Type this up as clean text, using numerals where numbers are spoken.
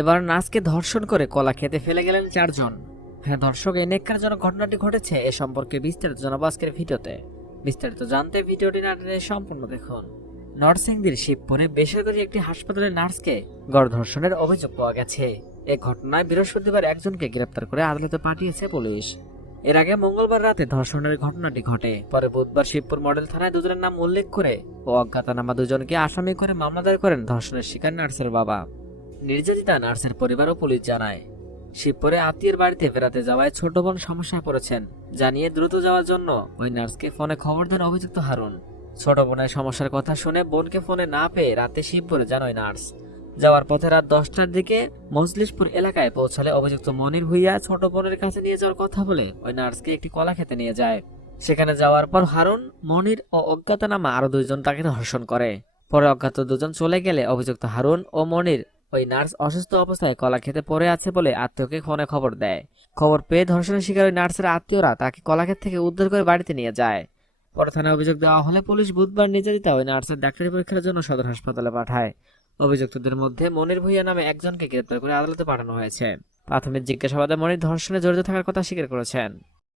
এবার নার্সকে ধর্ষণ করে কলা খেতে ফেলে গেলেন 4 জন। হ্যাঁ দর্শক, এই নেককারজনক ঘটনাটি ঘটেছে। এ সম্পর্কে বিস্তারিত জানাবো আজকের ভিডিওতে। বিস্তারিত জানতে ভিডিওটি না টেনে সম্পূর্ণ দেখুন। নরসিংদীর শিবপুরে বেসরকারি একটি হাসপাতালের নার্সকে গণধর্ষণের অভিযোগ পাওয়া গেছে। এ ঘটনায় বৃহস্পতিবার একজনকে গ্রেপ্তার করে আদালতে পাঠিয়েছে পুলিশ। এর আগে মঙ্গলবার রাতে ধর্ষণের ঘটনাটি ঘটে। পরে বুধবার শিবপুর মডেল থানায় দুজনের নাম উল্লেখ করে ও অজ্ঞাতনামা দুজনকে আসামি করে মামলা দায়ের করেন ধর্ষণের শিকার নার্সের বাবা। নির্যাতিতা নার্সের পরিবারও পুলিশ জানায়, শিবপুরে আত্মীয়ের বাড়িতে বেড়াতে যাওয়ায় ছোট বোন সমস্যায় পড়েছেন জানিয়ে দ্রুত যাওয়ার জন্য ওই নার্সকে ফোনে খবর দেন অভিযুক্ত হারুন। ছোট বোনের সমস্যার কথা শুনে বোনকে ফোনে না পেয়ে রাতে শিবপুরে যান ওই নার্স। যাওয়ার পথে রাত 10টার দিকে মজলিশপুর এলাকায় পৌঁছালে অভিযুক্ত মনির ভুইয়া ছোট বোনের কাছে নিয়ে যাওয়ার কথা বলে ওই নার্সকে একটি কলা খেতে নিয়ে যায়। সেখানে যাওয়ার পর হারুন, মনির ও অজ্ঞাতনামা আরো 2জন তাকে ধর্ষণ করে। পরে অজ্ঞাত 2জন চলে গেলে অভিযুক্ত হারুন ও মনির ওই নার্স অসুস্থ অবস্থায় কলা খেতে পড়ে আছে বলে আত্মীয়কে ফোনে খবর দেয়। খবর পেয়ে ধর্ষণের শিকার ওই নার্সের আত্মীয়রা তাকে কলাক্ষেত থেকে উদ্ধার করে বাড়িতে নিয়ে যায়। পরে থানায় অভিযোগ দেওয়া হলে পুলিশ বুধবার নির্যাতিতা ওই নার্সের ডাক্তারি পরীক্ষার জন্য সদর হাসপাতালে পাঠায়। অভিযুক্তদের মধ্যে মনির ভুইয়া নামে একজনকে গ্রেপ্তার করে আদালতে পাঠানো হয়েছে। প্রাথমিক জিজ্ঞাসাবাদে মনির ধর্ষণে জড়িত থাকার কথা স্বীকার করেছেন।